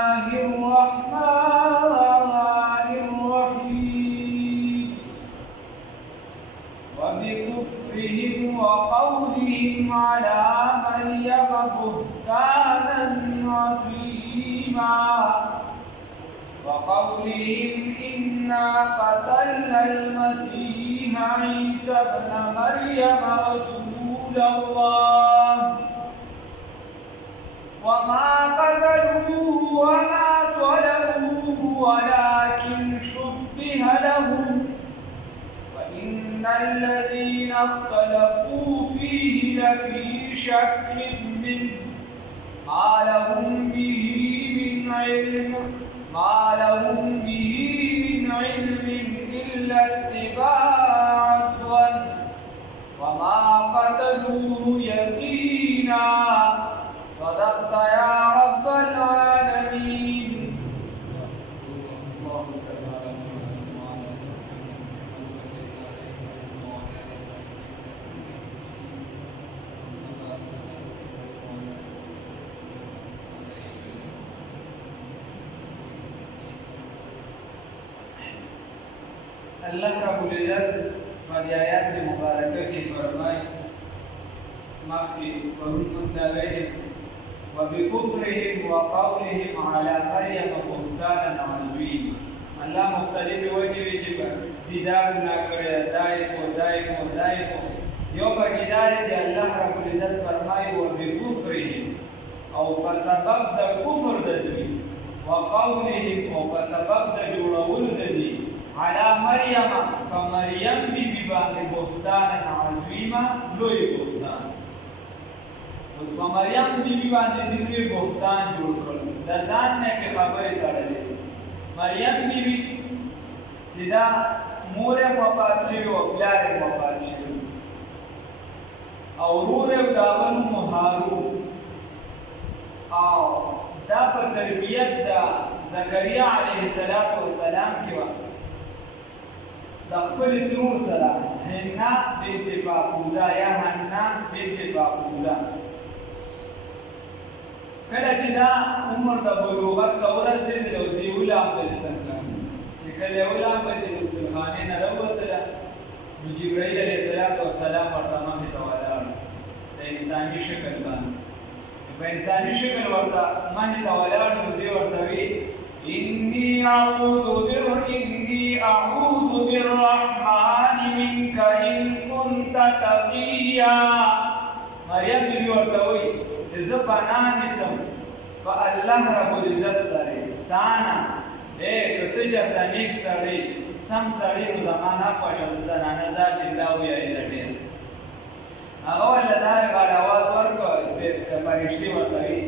الله الرحمن الرحيم وبكفرهم وقولهم على مريم بهتانا عظيما وقولهم إنا قتلنا المسيح عيسى ابن مريم رسول الله وما قتلوه وما صلبوه ولكن شبه لهم وإن الذين اختلفوا فيه لفي شك منه ما لهم به من علم إلا اتباع الظن وما قتلوه يقينا صدقت يا رب العالمين. اللهم صل على محمد وعلى آل محمد. الله رب العزت في آيات مباركة کی فرمائے مخي ومن داوين وبكفرهم وقولهم على مريم بهتانا عظيما. الله مختلف وجه جبا ديدارنا كره دائم يوم بدار الله رب العزت فرمای وبكفرهم او فسبب د کفر د دوی وقولهم او فسبب د جوړول د دوی على مريم فمريم بي باندې بهتانا عظيما لوی بهتان اوس په مریم بیبي باندې د لوی بهتان جوړ کړ د ځان نه په خبرې تړلې مریم بیبي چې دا مور یې وفات شوی او پلار یې وفات شوی او ورور یې د هغه نوم هارون او دا په تربیت د زکریا علیه السلام کې و د خپل ترور سره حنا بنت فاقوزه یا حنا بنت فاقوزه کله چې دا عمر د بلوغت ته ورسېد او دی غلام ته څنګه چې کله غلام په رسول خانه نه راووتله نو جبرائیل علیه السلام ورته مخې ته ولاړ د انساني شکل باندې په انساني شکل ورته مخې ته ولاړ نو دی ورته وی إني أعوذ بالرحمن منك إن كنت تقيا. مريم بي ورته وی چې زه پناه نیسم په الله رب العزت سره ستانه که ته چېرته نیک سړی سم سړی نو زما نه خوښه زه زنانه ذات الله ویایله ډېر هغه ورله داسې غټ اواز ورکړ فرشتې ورته وي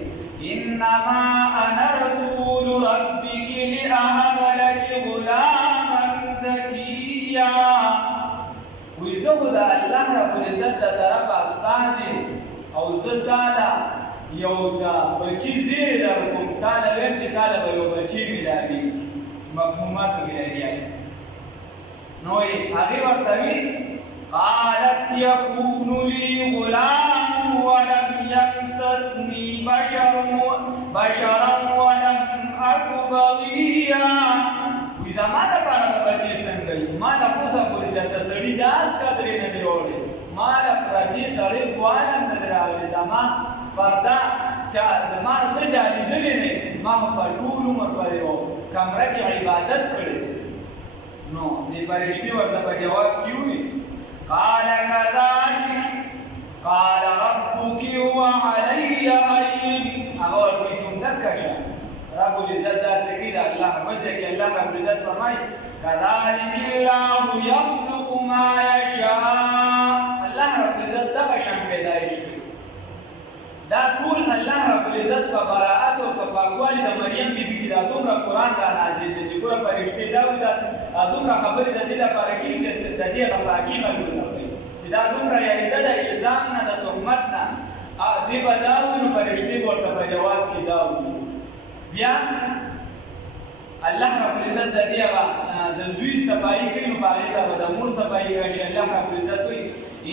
إنما أنا رسول ربك لأهب لك غلاما زكيا. وی زه خو د الله رب العزت د طرفه استازی او زه تاله یو د بچي زیری درکوم تاله ویم چې تاله به یو بچي میلادي مفهوماتو کې لري نو هغې ورته وي قالت يكون لي غلام ولم يمسسني بشرا ولم أك بغيا. وی زما دپاره به بچي څنګه وي ما له اوسه پورې چېرته سړي داس قدرې نه دي راوړی ما له پردي سړی خوان هم نه دی راغلی زما پرده زما زه چا لیدلی نه ما خو په ټول عمر په یو کمره کې عبادت کړی نو دې فرشتې ورته په جواب کې ووي قال كذلك قال ربك هو علي هين. هغه ورته وایي چې همدکه شه رب العزت داسې کوي د الله وجه کې الله رب العزت فرمایي كذلك الله يخلق ما يشاء. الله رب العزت دغه شان پیدایش کوي دا ټول الله رب العزت په براءت او په پاکوالي د مریم بیبي کې دا دومره قرآن را نازل دی چې ګوره فرشتې دا وایي دومره خبرې د دې لپاره کوي چې د دې هغه پاکي خلکو ته ښایي چې دا دومره یعنې ده د الزام نه د تهمت نه دې به دا وایي نو فرشتې به ورته په جواب کې دا وایي بیا الله رب العزت د دې هغه د زوی صفایي کوي نو په هغې سره به د مور صفایي راشي الله رب العزت وایي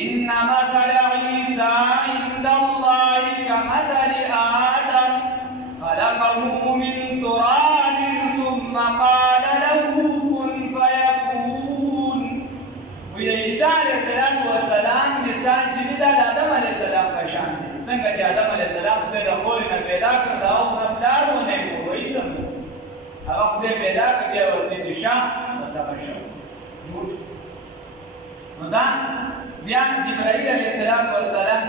إن مثل عيسى عند الله كمثل آدم خلقه من تراب ثم قال له كن فيكون. وی عیسی علیه السلام مثال چې دی دا د آدم علیه السلام په شان دی. څنګه چې آدم علیه السلام خدای د خورې نه پیدا کړ، د هغه نه پلار ونه یې و عیسی هغه خدای پیدا کړ، بیا ورته چې شام بس هغه شو. نو دا بیا جبرائیل علیه السلام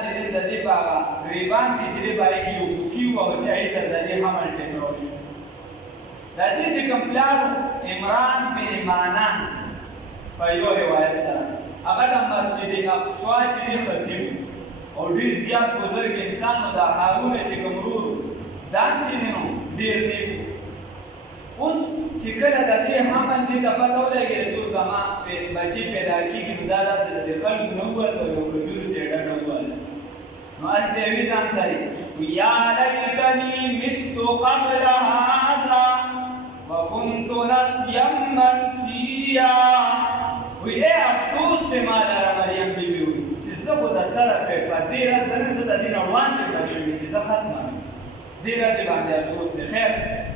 چې دی د دې په هغه ګریبان کې چې دی باندې یو کوکي و او چې عیسی د دې حمل ټیکنالوژي د دې چې کوم پلار عمران بن معنان په یو روایت سره هغه د مسجد اقصی چې دی خطیب او ډېر زیات بزرګ انسان و د هارون چې کوم ورور دا چې نو ډېر دی. اوس چې کله د دې حمل دې ته پته ولګېده چې اوس زما بچی پیدا کېږي نو دا داسې د خلکو نه ووت او یو کجورو ته یې ډډه ووهله. نو هلته یې وي ځان سره یا لیتني مت قبل هذا وكنت نسیا منسیا. وی ای افسوس دی ما لره مریم بیبي وی چې زه خو د سره په دې ورځ نه زه د دې نه وړاندې مړه شوې چې زه ختمه دې ورځې باندې افسوس دی. خیر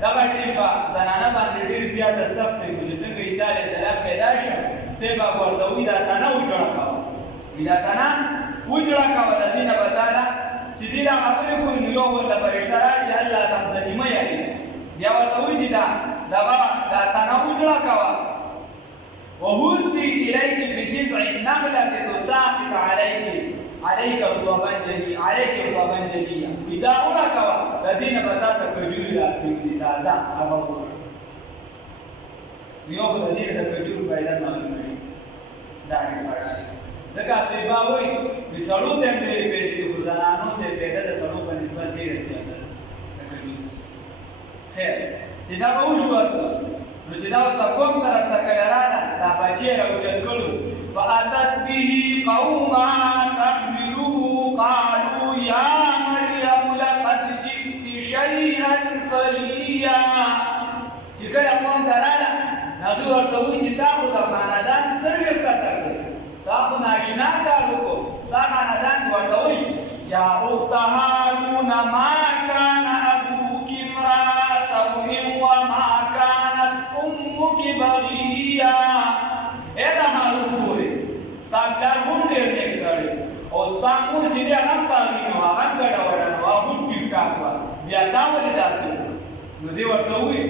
دغه ټیم په زنانه باندې ډېر زیاته سخت دی چې څنګه عیسی علیه السلام پیدا شو ته به ورته وایي دا تنه وجړه کوه، وایي دا تنه وجړه کوه د دې نه به تعالی چې دې دا خبرې کوي نو یو ورته فرشته راغی چې الله تحزني مه یادوي، بیا ورته وایي چې دا تنه وجړه کوه وهزي إليك بجذع النخلة تساقط عليك رطبا جنيا. إذا أولك الذين بتاتا كجور لا تنزي تازا أغفر يوم الذين كجور بيدان ما لنشو دعني فرعي ذكا طباوي بسرو تنبير بيدي خزانانو تنبير سرو بنسبة دير زيادة خير چدا وشو ورسا نو چې دا اوس د کوم طرف ته کله راغله دا بچی یې راوچت کړو فاتت به قوما تحملوه قالوا یا مریم لقد جئت شیئا فریا. چې کله قوم ته راغله هغوی ورته وایي چې تا خو د خاندان سترګې ښکته کړې، تا خو ناشنا کار وکړو، ستا خاندان ورته وایي یا اخت هارون ما کان ابوک امرأ سوء وما کانت امک بغیا. ای د هارون ورورې ستا پلار هم ډېر نیک سړی او ستا مور چې دی هغه هم باغي نه وه، هغه هم ګډه وډه نه وه، هغه هم ټیک ټاک وه، بیا تا ولې داسې وکړو؟ نو دې ورته ووایي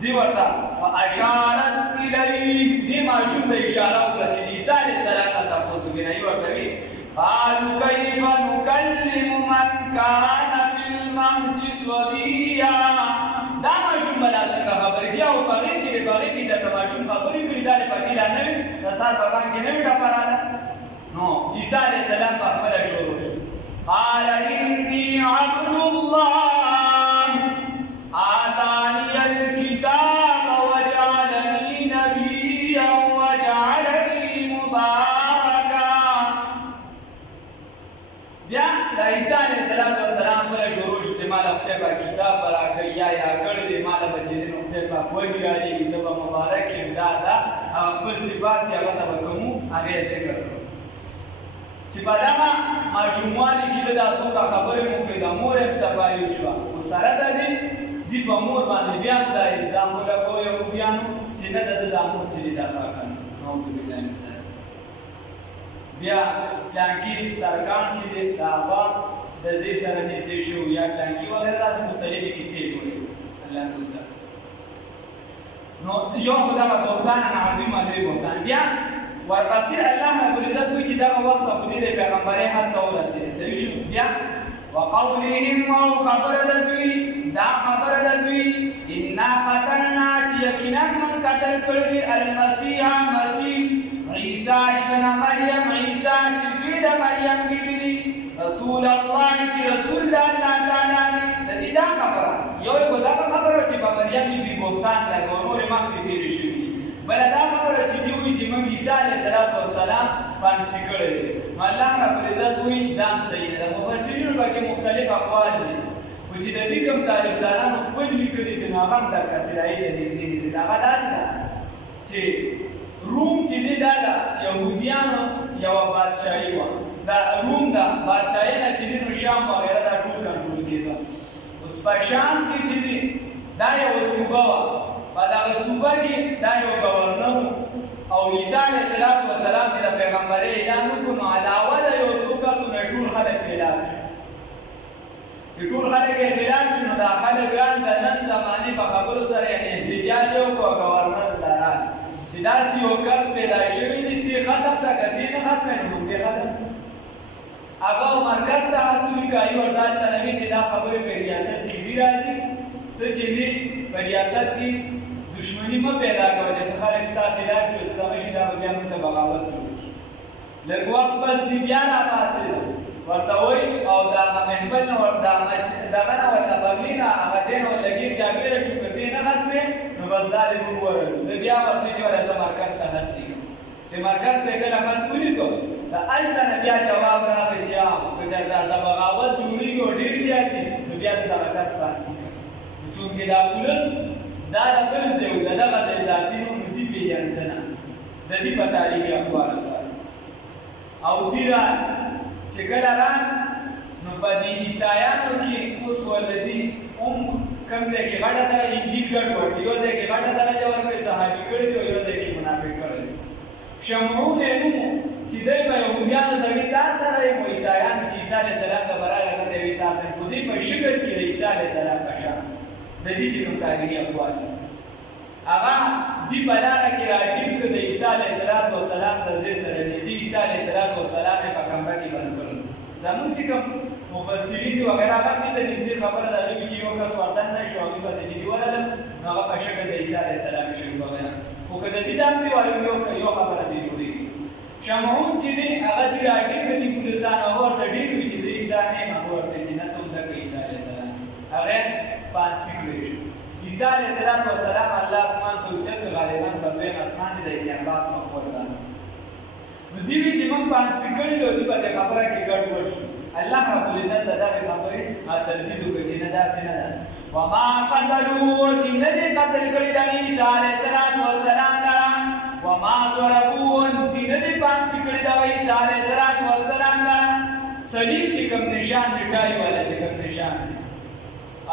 دی ورته فاشارت الیه دې ماشوم ته اشاره وکړه چې عیسی علیه السلام ته تپوس وکړي. نو ورته وایي قالوا کیف نکلم من کان فی المهد صبیا. دا ماشوم به دا څنګه خبرې کړي او په هغې کې درته ماشوم خبرې کړي دا د پټي لا نه وي د سهار په بانک کې نه وي ټپراله. نو عیسی علیه السلام په خپله شروع شو قال انی عبد الله آتانی الكتاب وجعلني نبيا وجعلني مباركا. بیا د عیسی علیه السلام بله شروع شو چې ما له خدای پاک کتاب به راکړي یا کړی دی، ما له به چې دی نو خدای پاک وحي رالیږي، زه به مبارک یم. دا هغه خپل صفات چې هغه ته به کومو هغه یې ذکر کړو چې په دغه ماشوموالي کې به دا دومره خبرې مو کړې، د مور هم صفایي وشوه، خو سره د دې دی په مور باندې بیا هم دا الزام ولګوه یهودیانو چې نه د ده دا مور چې دی دا پاکه نه. نعوذ بالله من ذلک. بیا پلانکي ترکان چې دی د هغه د دې سره نږدې شو یا پلانکي وغیره داسې مختلفې کیسې جوړې الله دوسه. نو یو خو دغه بهتان عظیمه لوی بهتان. بیا ورپسې الله رب العزت وایي چې دغه وخت ته خو دې د پیغمبرۍ حد ته ورسېدې. صحیح شو. بیا وقولهم او خبره د دوی دا خبره د دوی انا قتلنا چې یقینا من قتل کړی دی المسیح مسیح عیسی ابن مریم عیسی چې دوی د مریم بیبي دی رسول الله چې رسول د الله تعالی دی. د دې دا خبره یو خو دغه خبره چې په مریم بیبي بهتان لګو نورې مخکې تېرې شوي، بله دا خبره چې دوی وایي چې موږ عیسی علیه السلام پانسي کړی دی. نو الله رب العزت وایي دا هم صحیح نه ده. مفسرینو پکې مختلف اقوال دي خو چې د دې کوم تاریخدانانو خپل لیکلي دي نو هغه هم درکه سرایي ته نږدې دي. هغه داسې ده چې روم چې دی دا د یهودیانو یوه بادشاهي وه. د روم د بادشاهۍ نه چې دی نو شام وغیره دا ټول کنټرول کېده. اوس په شام کې چې دی دا یو صوبه وه په دغه صوبه کې دا یو ګورنر او عیسی علیه السلام چې د پیغمبرۍ اعلان وکړو نو علاوه د یو څو کسو نه ټول خلک خلاف شو چې ټول خلک یې خلاف شو نو دا خلکان د نن زمانې په خبرو سره یعنې احتجاج یې وکړو ګورنر لران چې داسې یو کس پیدا شوي دي تی ختم ته که دی نه ختمې نو موږ دې ختم هغه مرکز ته خط ولیکایي ورته هلته نه وي چې دا خبرې په ریاست کې ځي راځي ته چې وي په ریاست کې دشمني مه پیدا کوه چې څه خلک ستا خلاف کړي څه دغه شي دا به بیا موږ ته بغاوت جوړ کړي لږ وخت بس دې بیا راپاڅېده ورته وایي او د هغه محفل نه دغه نه ورته بغلي نه هغه ځای نه ولګېد چاپېره شو که دې نه ختمې نو بس دا دې موږ ورلو ده بیا ورته چې وایي زه مرکز ته خط لیکم چې مرکز ته یې کله خط ولیکم د هلته نه بیا جواب راغی چې که چېرته د بغاوت جوړېږي او ډېر زیات دي نو بیا دغه کس فانسي کړه نو چونکې دا پولیس دا د بل ځای و د دغه د ذاتي نوم نو دې پېژندنه د دې په تاریخي اخبارو سره او دې چې کله نو په دې عیسایانو کې اوس ولدي کوم ځای کې غټه درجه انجیل ګډ ورکړي یو ځای کې غټه درجه ورکړي صحابي کړي دي او یو ځای کې منافق کړي دي شمعون یې نوم چې دی به یهودیانو ته وي تا سره یې مو عیسایانو چې عیسی علیه السلام ته به راغی هغه ته یې وي تا سره خو دوی په شکل کې د عیسی علیه السلام په شان د دې چې کوم تاریخي اقوال هغه دې په لاره کې راټینګ کړه د عیسی علیه السلام د ځای سره نږدې عیسی علیه السلام یې په کمره کې بند کړل زمونږ چې کوم مفسرین دي وغیره هغه دې ته نږدې خبره ده چې یو کس ورته نه شو هغوی پسې چې دې ولله نو هغه په شکل د عیسی علیه السلام شوي وغیره خو که د دې دام دې والو یو خبره دې جوړېږي شمعون چې دی هغه دې راټینګ کړه دي پولیسان هغه ورته ډېر وي چې زه عیسی نه یم هغه ورته چې نه ته هم ځکه عیسی علیه السلام هغه پانسي کړی شو عیسی علیه السلام الله اسمان ته اوچت غالبا په دویم اسمان دی د ابن عباس مقول ده نو دې وی چې موږ پانسي کړي دي دې په خبره کې ګډوډ شو الله رب العزت دغه خبرې تردید وکړي چې نه داسې نه ده وما قتلوا دې نه دې قتل کړي د عیسی علیه السلام لره وما ضربوا دې نه دې پانسي کړي د عیسی علیه السلام لره صلیب چې کوم نشان لټای والا چې کوم نشان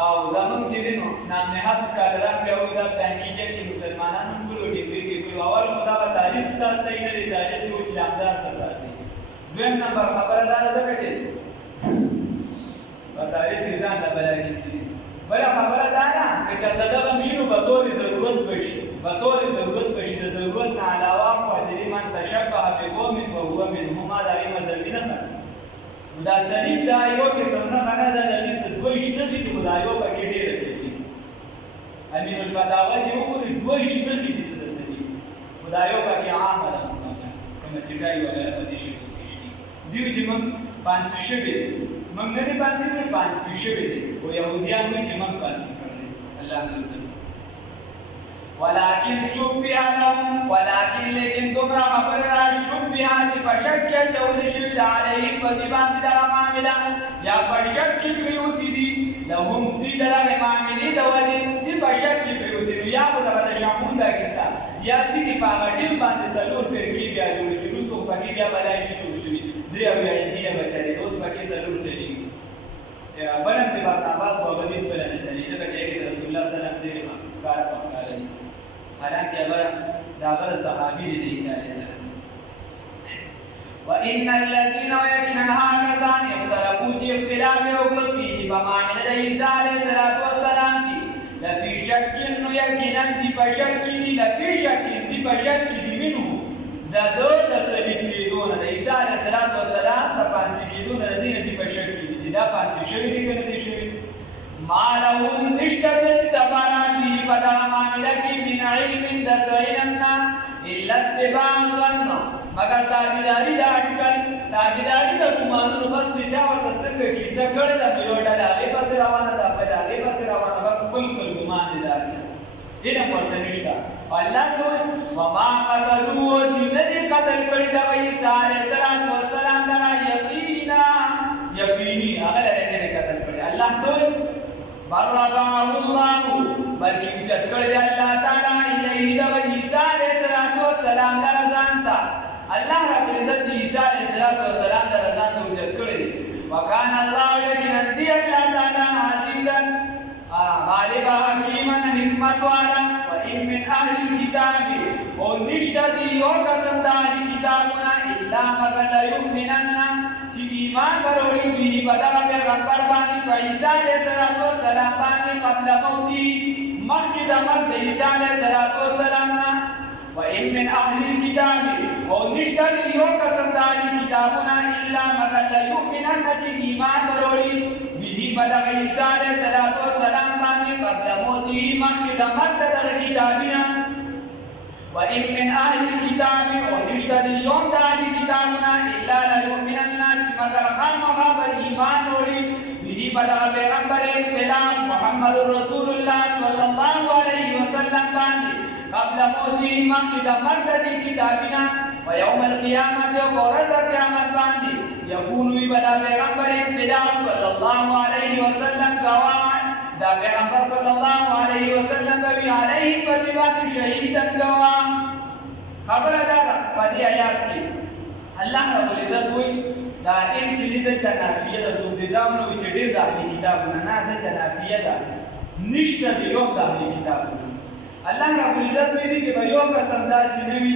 او زمون چې دی نو نام نهاد سکالران بیا وایي دا تحقیقات کې مسلمانانو ټول ډیګري کې ټول اول خو دغه تاریخ ستا صحیح نه دی تاریخ دی چې همدار سره دی دویم نمبر خبره دا ده چې په تاریخ کې ځان ته بلا کیسي بله خبره دا ده که چېرته دغه هم شي نو به طور ضرورت بشي د ضرورت نه علاوه خو اجري من تشبه بقوم فهو منهم ما د هغې مذهبي نښه دا صلیب دا یو قسم نښه نه ده د هغې څه دوه ویشت نښې دي خو دا یو پکې ډېره چلېږي امین الفتاوا چې وګورئ دوه ویشت نښې دي څه د صلیب خو دا یو پکې عامه ده کومه چټایي وغیره په دې شکل کې شي دوی چې موږ پانسي شوي دي موږ نه دي پانسي کړي پانسي شوي دي خو یهودیان وایي چې موږ پانسي کړي الله نرسل ولكن شبه لهم لیکن دومره خبر را شبه چې په شک کې اچولې شوي ده علیهم په دې باندې دغه معامله یا په شک کې پرېوتي دي لهم دې د دغې معاملې د وجې دې په شک کې پرېوتي نو یا خو دغه د شمعون دا کیسه یا دې کې په هغه ټیم باندې څلور فرقې بیا جوړې شي وروسته خو پکې بیا بلای شي جوړ شوي درې اویا انجیله به چلېږي اوس پکې څلور چلېږي بل هم د ابن عباس او حدیث بله نه چلېږي ځکه چې هغې د رسول الله صلی الله علیه وسلم ښکاره په ښکاره دي حالانکه هغه د هغه صحابي دی د عیسی علیه السلام وان الذین یقینا هغه کسان اختلفوا چې اختلاف یې وکړ فیه په معامله د عیسی علیه السلام کې لفي شک نو یقینا دي په شک کې دي لفي شک دي په شک کې دي منه د ده د صلیب کېدو نه د عیسی علیه السلام د پانسي کېدو نه د دې نه دي په شک کې دي چې دا پانسي شوي دي که نه دي شوي ما لهم نشته دپاره دي په دغه معامله کې من علم داسې علم نه الا اتباع الظن مګر تابعداري د اټکل تابعداري د ګمانونو بس چې چا ورته څنګه کیسه کړې ده نو یو ډله هغې پسې روانه ده بل هغې پسې روانه بس خپل ګمان دی د هر چا علم ورته نشته الله څه وایي وما قتلوه دوی نه دي قتل کړي دغه عیسی علیه السلام لره یقیني هغه لره نه دي قتل کړي الله څه وایي بل رفعه الله بلکې اوچت کړی دی الله تعالی الیه دغه عیسی علیه السلام لره ځان ته الله رب العزت د عیسی علیه السلام لره ځان ته اوچت کړی دی وکان الله یقینا دی الله تعالی عزیزا غالبا حکیما همت والا وإن من أهل الكتاب ونشتد يوكسم دا أهل كتابنا إلا مگر ليؤمنن چی ایمان بروڑی بھی بدغ پیغمبر بانی فعیسیٰ علیہ السلام بانی قبل موتی مخجد مرد عیسیٰ علیہ السلام وإن من أهل الكتاب ونشتد يوكسم دا أهل كتابنا إلا مگر ليؤمنن چی ایمان بروڑی بھی بدغ عیسیٰ علیہ السلام بانی قبل موتی مخجد مرد دغ کتابنا وإن من أهل الكتاب ونشتد يوم دا أهل كتابنا إلا ليؤمنن مگر خامخا بر ایمان وړي به بلغ پیغمبر کلام محمد رسول الله صلی الله علیه وسلم باندې قبل موته مخکې د مرګ د کتابنا ويوم القيامة ورځ قیامت باندې یکون وی بلغ پیغمبر کلام صلی الله علیه وسلم گواه دا پیغمبر صلی الله علیه وسلم به علیه بدیوان شهیدا گواه خبر دارا پدې آیات کې الله رب العزت وی دا ان چې دلته نافیه ده څوک دې دا ونه وي چې ډېر د اهلي کتابونه نه دلته نافیه ده نشته د یو د اهلي کتابونه الله رب العزت ویلي چې به یو قسم داسې نه وي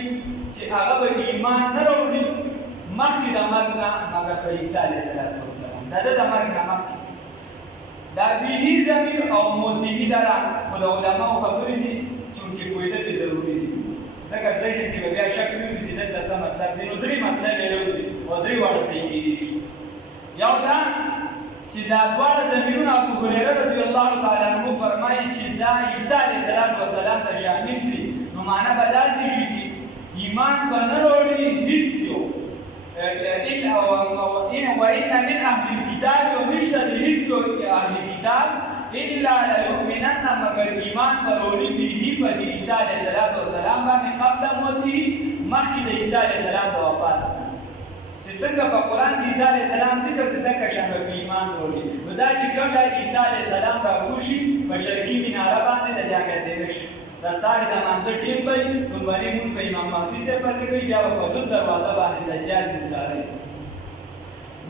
چې هغه به ایمان نه راوړي مخکې د مرګ نه مګر په عیسی علیه السلام د ده د مرګ نه مخکې دا بیهي ضمیر او موتیهي دره خو د علماو خبرې دي چونکې پوهېدل یې ضروري دي ځکه ذهن کې به بیا شک نه وي چې دلته څه مطلب دی نو درې مطلب یې راوځي او درې واړه صحیح کېدي شي یو دا چې دا دواړه ضمیرونه ابو هریره رضی الله تعالی عنه فرمایي چې دا عیسی علیه السلام ته شامل دي نو معنی به داسې شي چې ایمان به نه راوړي هېڅ یو وإن من أهل الكتاب ونشتد هېڅ یو اهل کتاب إلا ليؤمنن مگر ایمان بروړي به په عیسی علیه السلام باندې قبل موته مخکې د عیسی علیه السلام د وفات چې څنګه په قرآن کې عیسی علیه السلام ذکر دی دقه شان به ایمان وروړي نو دا چې کوم ځای عیسی علیه السلام راکوشي په شرقي مناره باندې د جاګردې نشي دا ساري د مانځه ټیم به لومړني مونځ به امام مهدي صاحب پسې کوي بیا به په دود دروازه باندې دجال ګزاروي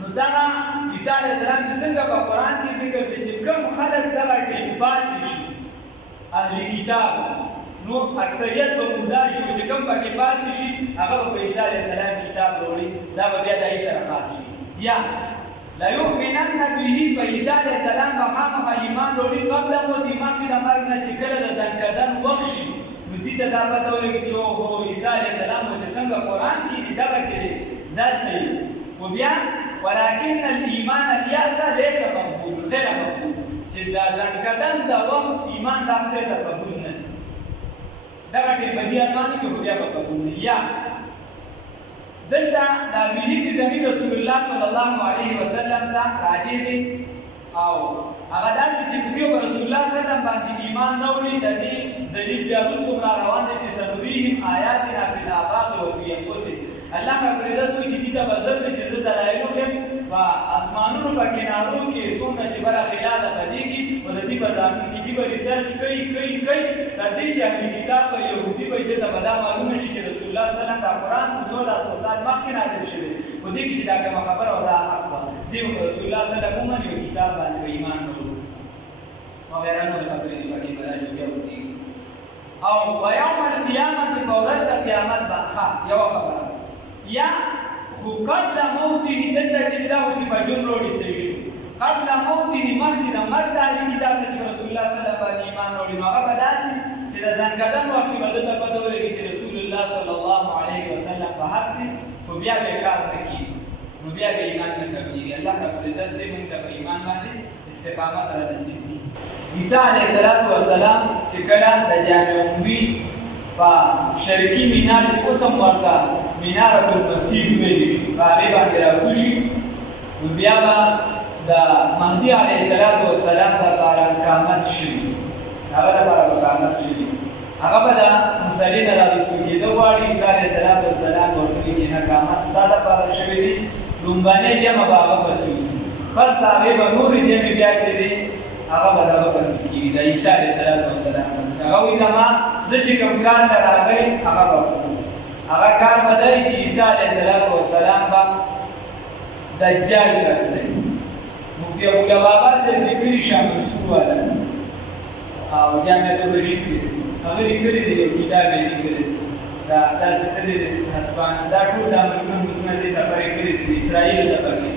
نو دغه عیسی علیه السلام چې څنګه په قرآن کې ذکر دی چې کوم خلک دغه ټیم پاتې شي اهل کتاب نو اکثریت به مردار شي چې کوم پکې پاتې شي هغه به په عیسی علیه السلام کتاب وروړي دا به بیا د عیسی سره خاص شي یا ليؤمنن به په عیسی علیه السلام به خامخا ایمان وروړي قبل موته مخکې د مرګ نه چې کله د ځنکدن وخت شي نو دې ته دا پته ولګي چې اوهو عیسی علیه السلام چې څنګه قرآن کې دي دغه چې دا صحیح خو بیا ولكن الإيمان اليأس ليس مقبول غير مقبول چې دا ځنکدن د وخت ایمان دا خدای ته قبول نه دی دغه ټیم بدي ارمان کې خو بیا به قبول نه یا دلته دا بیهي کې ضمیر رسول الله صلی الله علیه وسلم ته راجع دی او هغه داسې چې په رسول الله صلی الله علیه وسلم باندې ایمان نه وړي د دې دلیل بیا وروسته روان دی چې سنريهم آیاتنا فی الآفاق وفی أنفسهم الله رب العزت وایي چې دې ته به زر دی چې زه دلایل وښیم په اسمانونو په کنارو کې څومره چې بره خلاله په دې کې او د دې په ځانونو کې دې به ریسرچ کوي تر دې چې اهل کتاب به یهودي به دې ته به دا معلومه شي چې رسول الله صلی الله علیه وسلم دا قرآن 1400 سال مخکې نازل شوی په دې کې چې دا کومه خبره او دا حق وه دې به رسول الله صلی الله علیه وسلم ومني او کتاب باندې به ایمان وروړي وغیره نورې خبرې دي پکې به راشي بیا ورتېږي او ویوم القیامت په ورځ د قیامت به یوه خبره یا خو قبل موته دلته چې دا و چې په ژوند وروړي صحیح شو قبل موته مخکې د مرګ د اهلي کتاب نه چې رسول الله صلی الله علیه وسلم باندې ایمان وروړي نو هغه به داسې چې د ځنکدن وخت کې به دته پته ولګي چې رسول الله صلی الله علیه وسلم په حق دی خو بیا به کار نه کېږي نو بیا به ایمان نه قبلېږي الله رب العزت دې موږ ته په ایمان باندې استقامت را نصیب کړي عیسی علیه السلام چې کله د جامع عمومي په شرقي مینار چې اوس هم ورته منارة المسیح ویلي شي په هغې باندې راکوشي نو بیا به د مهدي علیه السلام دپاره قامت شوي هغه دپاره به قامت شوي هغه به د مسلې نه راویستو کېده غواړي عیسی علیه السلام ورته وایي چې نه قامت ستا دپاره شوی دی لومبنۍ جمع به هغه پسې وي پس د هغې به نورې جمعې بیا چې دی هغه به دغه پسې کېږي د عیسی علیه السلام پسې هغه وایي زما زه چې کوم کار ته راغلی هغه به وکړم هغه کار به دی چې عیسی علیه السلام به دجال راتلی مفتي ابو بابا صاحب لیکلي شاه منصور والا او جامعة الرشید کې هغه لیکلي دي یو کتاب یې لیکلی دا داسې تللی دی هسپان دا ټول د امریکا ملکونه دې سفر یې کړی دی د اسرائیلو دغه کې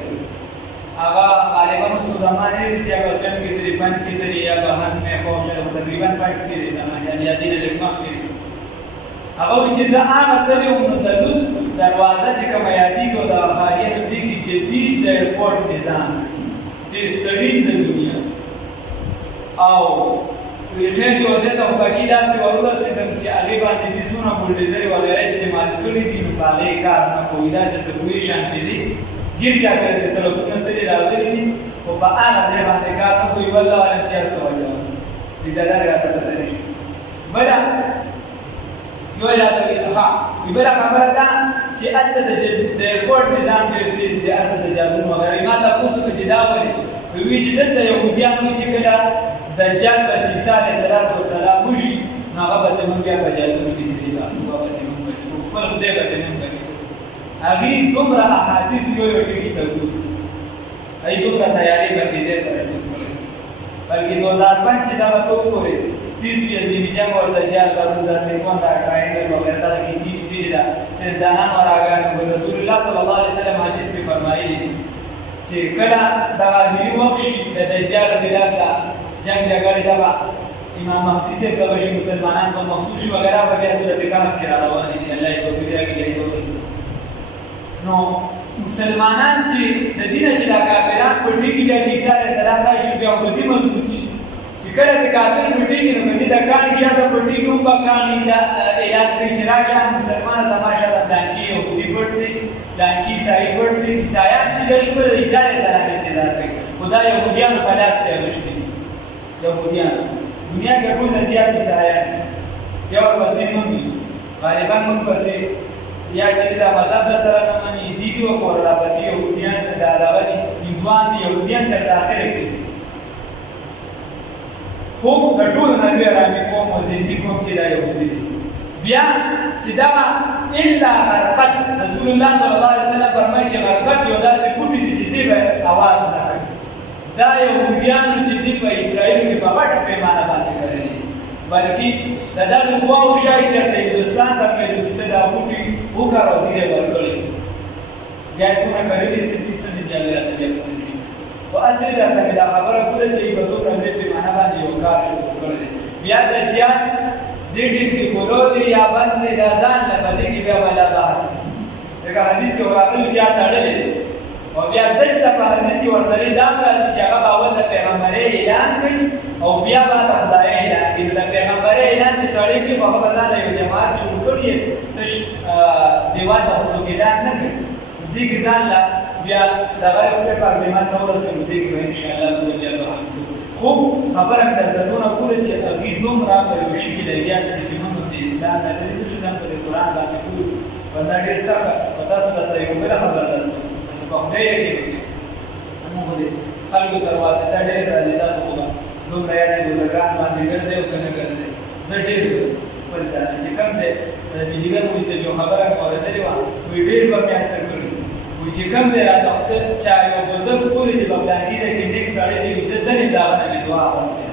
هغه عالمانو څو زمانې دي چې هغه سویم کې دي پنج کې دي یا بهن مې خوښ تقریبا پنج کې دي یعنې یادینه لږ مخکې دي هغه وایي چې زه هغه تللی وم نو د لود دروازه چې کومه یادېږي او دغه ښاریانو دې کې جدید د ایرپورټ نظام تیزترین د دنیا او خیر یو ځای ته خو پکې داسې ورورسېدم چې هغې باندې دې څونه بولډیزرې وغیره استعمال کړي دي نو په هغې کار نه کوي داسې سبوې شانتې دي ګیر چاپېره د سړکونه تلې راغلي دي خو په هغه ځای باندې کار نه کوي والله عالم چې هر څه وجه دې دا راته پته نه شي بله یو یې راته ویل ښه بله خبره ده چې هلته د ایرپورټ نظام ډېر تېز دی هر څه د جازونو وغیره ما تپوس وکړه چې دا ولې وی چې دلته یهودیان وایي چې کله دجال به عیسی علیه السلام وشي نو هغه به ته موږ بیا په جازونو کې چې دی به به ته موږ بچ کړو خپل خدای به ته موږ بچ کړو هغې دومره احادیث یو یو ټکي ته ګورو هغې دومره تیاري به تېزۍ سره جوړ کړی بلکې 2005 چې دغه ته وګورې 30 عظیم جنګ اور دجال بارود تریکون دا ټرائنګل وغیره دا کسی کسی چې دا سیدانان او راګانو رسول الله صلی الله علیه وسلم حدیث کې فرمایلی دي چې کله دغه آخري وخت شي د دجال خلاف دا جنګ جګړې دغه امام مهدي صاحب دغه شي مسلمانان په مخصوص شي وغیره به بیا صورت کهف کې را روانې دي الله یې توفیق راکړي نو مسلمانان چې د دینه چې دا کافران پټېږي بیا چې عیسی علیه السلام راشي بیا په دې مضبوط شي چې کله د کافر پټېږي نو که دې د کاڼي شاته پټېږي هم به کاڼي اعلان کوي چې راشه مسلمانه زما شاته پلانکي یهودي پټ دی پلانکي عیسایي پټ دی عیسایان چې دوی خپل د عیسی علیه السلام انتظار کوي خو دا یهودیانو په لاس کې اغوښتي دي یهودیان دنیا کې ټول نه زیات عیسایان یا ورپسې موږ یو غالبا موږ پسې یا چې دا مذهب د سره نه مني دي دي وکړه راپسې یهودیان دا دغه دي هندوان دي یهودیان چې داخله کوي خو د ټولو نه لوی ارامي قوم او ذهني قوم چې دا یهودي دي بیا چې دغه الا غرقد رسول الله صلی الله علیه وسلم فرمایي چې غرقد یو داسې بوټی دی چې دی به اواز نه کوي دا یهودیانو چې دی په اسرائیلو کې په غټه پیمانه باندې کړی دي بلکې د دغې قواو ښایي چېرته هندوستان ته مېلو چې ته دا بوټي وکاروه دې یې ورکړی بیا یې څومره کړی دي چې دې څه دي بیا مې راته بیا پوه نه شي خو اصلي راته مې دا خبره کوله چې په دومره لوی پیمانه باندې یو کار شروع کړی دی بیا دجال دې ټیم کې کولو دی یا بند دی دا ځان نه په دې کې بیا بلا بحث دی لکه حدیث کې راغلي چې تړلی دی او بیا دلته په حدیث کې ورسره دا راځي چې هغه به اول د پیغمبرۍ اعلان کوي او بیا به د خدای اعلان کوي د پیغمبرۍ اعلان چې سړی کوي خو هغه به ځان له یو جماعت جوړ کړي تش دیوال ته خو څوک اعلان نه کوي دې کې ځان له بیا دغه خپل پارلمان ته ورسېږو دې کې به انشاءالله موږ بیا بحث کوو خو خبره مې درته دونه کوله چې هغې دومره په یو شي کې لګیا دي چې موږ د اسلام نه لرې نه شو ځان په قرآن باندې کوو ورنه ډېر سخت په تاسو درته یو بله خبره درته چې په خدای یقین وکړئ موږ د خلکو سره واسطه ډېر راځي تاسو خو به دومره یعنې بزرګان باندې ګرځئ او که نه ګرځئ زه ډېر خپل ځان چې کوم دی بېدیګر موږ صاحب یو خبره مې اورېدلې وه وایي ډېر به مې اثر کړي وایي چې کوم دی راته چا یو بزرګ بولي چې په فلانکي ځای کې نیک سړی دی وایي زه دلې د هغه نه مې دعا اخیستې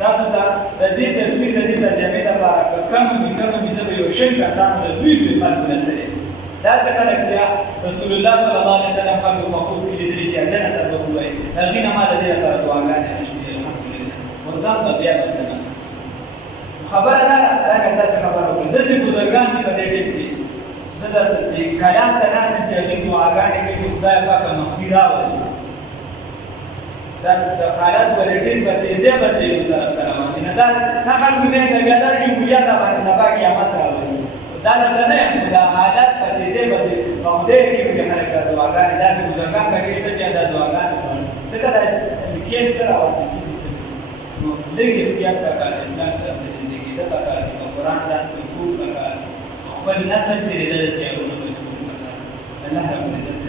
تاسو ته د دې تفسیر د دې ترجمې لپاره که کمه وي زه به یو شل کسانو د لوی لوی خلکو نه تللی داسې خلک چې رسول الله صلی الله علیه وسلم خلکو په خوب کې لیدلي چې همدنه سره به ووایي د هغې نه ما د دې لپاره دعاګانې اخیستې الحمدلله ورځم به بیا به نه خبره دا ده راکړه داسې خبره وکړه داسې بزرګان دي په دې ټیم کې زه د کلام ته ناست یم چې هغې دعاګانې کوي چې خدای پاکه مهدي راولي دا د حالت بلټین په تیزۍ بدلېدو طرف ته روان دي نه خلکو ذهن ته بیا دا شمولیت را باندې سبا قیامت راولي دا درته نه یم دا حالت په تیزۍ بدلېږي په خدای کې وي خلک دا دعاګانې داسې بزرګان پکې شته چې دا دعاګانې غواړي ځکه دا لیکل سره ورپسې نو لږ احتیاط پکار اسلام طرف ته زندګي ده پکار دي په قرآن ځان محفوظ پکار خپل نسل چې دی د تیارونو مجبور پکار الله رب العزت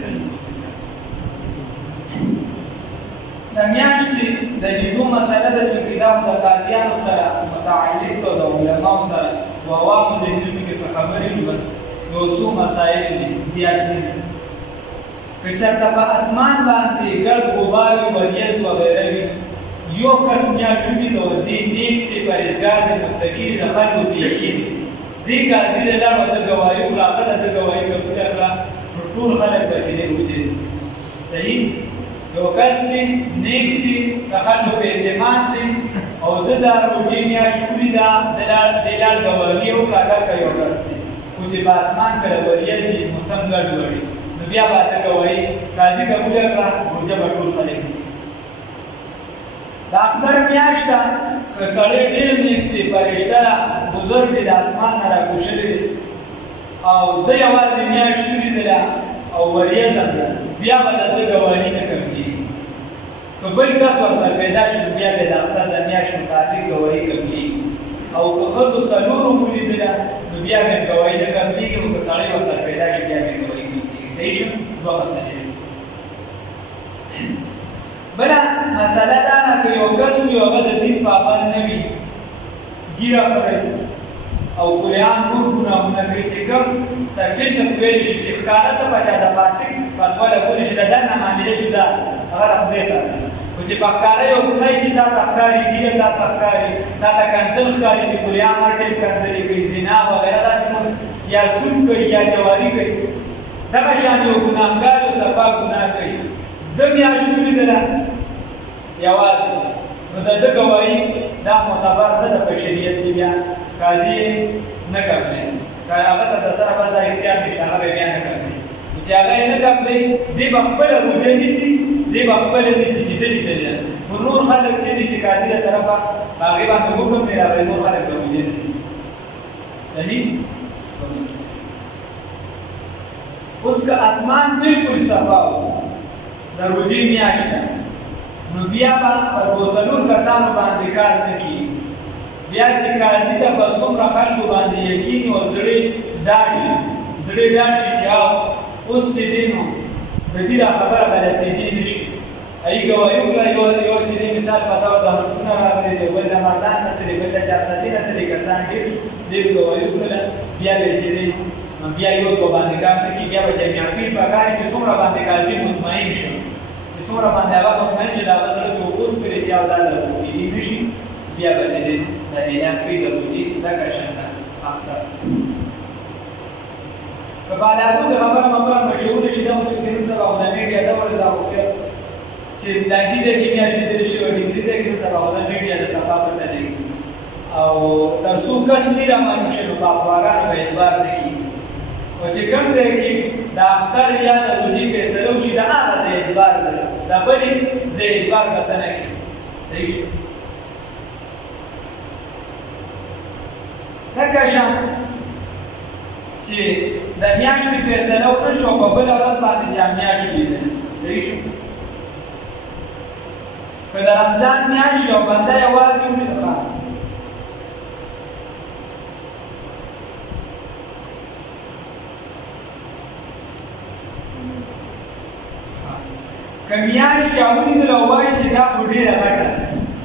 د میاشتې د لیدو مسله ده چې دا د قاضیانو سره متعلق ده د علماو سره و عوامو ذهنونو کې څه خبرې نو بس یو څو مسایل دي زیات نه دي که چېرته په اسمان باندې ګرد غبار وي وریځ وغیره وي یو کس میاشتو دي نو دې نیک دی پرهیزګار دی متقي د خلکو په یقین دې قاضي له لاړه د ګواهي وکړه هغه د ګواهي قبوله کړه نو ټول خلک به چې دی وجنسي صحیح یو کس دی نیک دی د خلکو په اعتماد دی او د روژې میاشتو دي د لاړ ګواهي وکړه هغه یو کس دی خو چې په اسمان کله وریځي موسم ګډوډي نو بیا به د ګواهي قاضي قبوله کړه روژه به ټول خلک نیسي د اختر میاشت ده که سړی ډېر نیک دی فرشته بزرګ دی د اسمان نه راکوشلي دی او ده یوازې میاشتو لیدله او وریځ هم ده بیا به د ده ګواهي نه قبلېږي که بل کس ورسره پیدا شي نو بیا به د اختر د میاشت مطابق ګواهي قبلېږي او که ښځو څلورو ولیدله نو بیا به ګواهي نه قبلېږي او که سړی ورسره پیدا شي بیا به ګواهي قبلېږي صحیح شو دوه مسلې شو بله مسله دا نه که یو کس وي هغه د دین پابند نه وي ږیره خوري او کلیان نور ګناهونه کوي چې کوم د فسق ویلی شي چې ښکاره ته به چا د فاسق فتوا لګولی شي د دننه معاملې جدا هغه د خدای سره خو چې په ښکاره یو ګناه چې تا ته ښکاري ږیره تا ته ښکاري تا ته کنځل ښکاري چې کلیان هر ټیم کنځلې کوي زنا وغیره داسې یا سود کوي یا جواري کوي دغه شان یو ګناهګار یو صفا ګناه کوي د میاشتو لیدله یوازې نو د ده ګواهي دا معتبر نه ده په شریعت کې بیا قاضي نه قبلوي که هغه ته د سره بس دا اختیار نشته هغه به بیا نه قبلوي نو چې هغه یې نه قبلوي دی به خپله روژه نیسي دی به خپله نیسي چې ده لیدلې ده خو نور خلک چې دي چې قاضي له طرفه هغې باندې حکم دی راغلی نور خلک به روژه نه نیسي صحیح اوس که اسمان بلکل صفا و د روژې میاشت ده نو بیا به په دوه څلور کسانو باندې کار نه کېږي بیا چې قاضي ته په څومره خلکو باندې یقین او زړه ډاډ شي چې اوس چې دی نو د دې دا خبره غلطېدی نه شي هغې ګواهي وکړه یو چې دی مثال په ډول د هنرونه راغلی دی بل د مردان نه تللی بل د چارسدي نه تللی کسان ډېر شو دې ګواهي وکړله بیا به چې دی بیا یو دوه باندې کار نه کېږي بیا به جمعه پیر پکار چې څومره باندې قاضي مطمئن شي چې څومره باندې هغه مطمئن شي د هغه زړه کې اوس کړي چې او دا د روژې نه شي بیا به چې دی دا اعلان کړي د روژې دغه شان ده اختر که بالغو د خبره مشهوره شي دا خو چې نن سبا خو د میډیا ډول دا خو چې ډاګي ځای کې میاشت لیدلی شوی ډګري ځای کې نن سبا خو د میډیا د صفا پته لګي او تر څو کس نه رامعلوم شي نو پاپوهانو به اعتبار نه کېږي او چې کوم ځای کې د اختر یا د روژې فیصله وشي د هغه ځای اعتبار لري د بلې ځای اعتبار ورته نه کېږي صحیح شو دغه شان چې د میاشتې فیصله ونه شو په بله ورځ باندې چا میاشت لیدله صحیح شو که د رمضان میاشت یو بنده یوازې ولیده که میاشت چا ولیدله او وایي چې دا خو ډېره غټه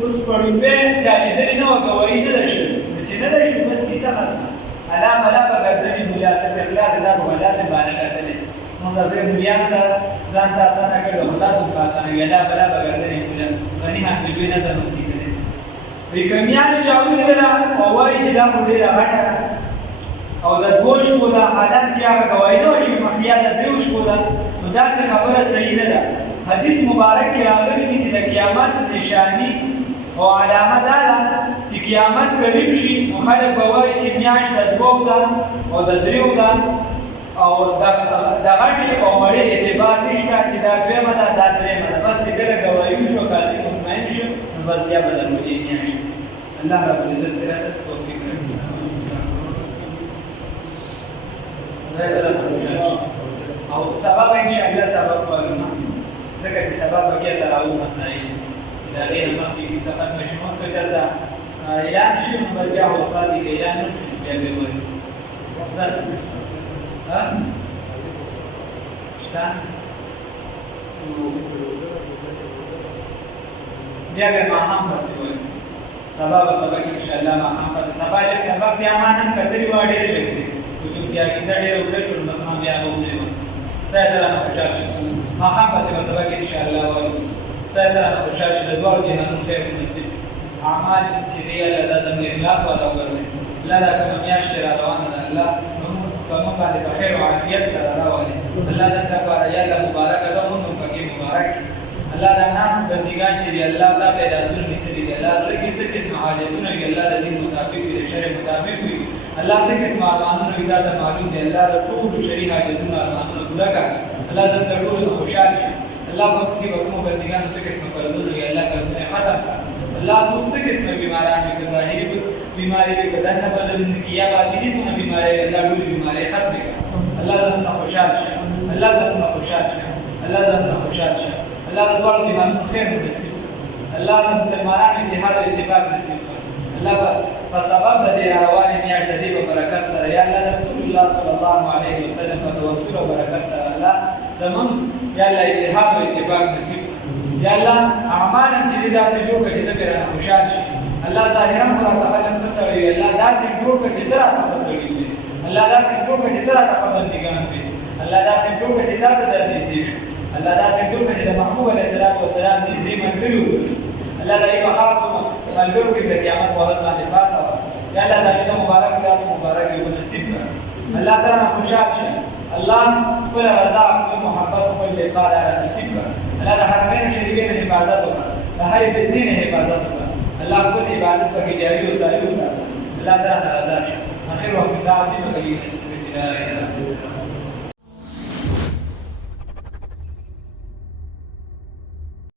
اوس په روپۍ چا لیدلې نه وه ګواهي نه ده شوې نو چې نه ده شوې بس کیسه ختمه الا ملا به ګردنې ملا ته په اخلاص داسې به داسې بانه ګردنې نو د دې ملیان ته ځان ته اسانه کړی خو تاسو په اسانه وي الا ملا به ګردنې ملا غني هم په دوی نظر وکړي کړی وایي که میاشت چا ولیدله او وایي چې دا خو ډېره غټه ده او د دوو شپو ده حالت کې هغه ګواهي نه وشي مخکې د دریو شپو ده نو داسې خبره صحیح نه ده حدیث مبارک کې راغلی دي چې د قیامت نشاني او علامه دا ده چې قیامت قریب شي نو خلک به وایي چې میاشت د دوو ده او د دریو ده او د غټې او وړې اعتبار نشته چې دا دویمه ده دا درېیمه ده بس چې کله ګواهي وشو قاضي مطمئن شو نو بس بیا به د روژې میاشت الله رب العزت دې راته توفیق راکړي او سبب انشاءالله سبب وایو ځکه چې سبب بقیه تراو مسایل چې د هغې نه مخکې کیسه ختمه شي اوس که چېرته اعلان شي نو به بیا خو پاتې که اعلان نه شي بیا به وایو شته بیا به ماښام پسې وایو سبا به سبق انشاءالله ماښام پسې سبا لږ سبق بیا ما نن کتلي وه ډېر لږ دی خو چونکې کیسه ډېره اوږده شول بس ما بیا هغه ومنې وم خدای ته رانه خوشحال شي ماښام پسې به سبق انشاءالله وایو خدای تعالی خوشحال شي د دواړو جهانونو خیر نصیب اعمال چې دی الله د اخلاص والا وګرځي الله دا کوم میاشت را روانه ده الله کوم باندې په خیر او عافیت سره راولي الله دې لپاره یا الله مبارک ده مونږ پکې مبارک الله دا ناس بندگان چې دی الله دا پیدا سول نسلی دی الله زړه کې څه قسم حاجتونه وي الله د دین مطابق وي شرع مطابق وي الله څه قسم ارمانونه وي دا معلوم دی الله د ټول شریعت حاجتونه ارمانونه پوره کړي الله زړه ته ټول خوشحال شي الله په کې به کوم بندگان څه قسم قرضونه وي الله قرضونه ختم کړي الله څه قسم بیماران وي ظاهري بیماری وي کدن نه بدل کیه باطنی څه بیماری الله ټول بیماری ختم کړي الله زړه خوشحال شي الله زړه خوشحال شي الله زړه خوشحال شي الله د ټول جهانونو خیر نصیب الله د مسلمانانو اتحاد او اتفاق نصیب الله په سبب د دې روانې میاشت د دې په برکت سره یا الله رسول الله صلی الله علیه وسلم په توسل او برکت سره الله زمون یا الله اتحاد او اتفاق نصیب یا الله اعمال چې داسې جوړ کړي چې ته پیرانه خوشحال شي الله ظاهرا پر تخلف خسوي الله داسې جوړ کړي چې تر خسوي الله داسې جوړ کړي چې تر تخبندګان وي الله داسې جوړ کړي چې تر درد دي الله داسې جوړ کړي چې محبوب علیه السلام دې ملګري الله دې په خاص ملګرو کې د قیامت ورځ باندې پاسه یا الله دې مبارک تاسو مبارک یو نصیب کړه الله تعالی خوشحال شه الله خپل رضا خپل محبت خپل لقاء نصیب کړه الله د حرمین شریفین حفاظت وکړه د هر بدین حفاظت وکړه الله خپل عبادت په جاری او ساری وساتي الله تعالی رضا شه اخر وخت دعوت کوي نصیب لا اله الا الله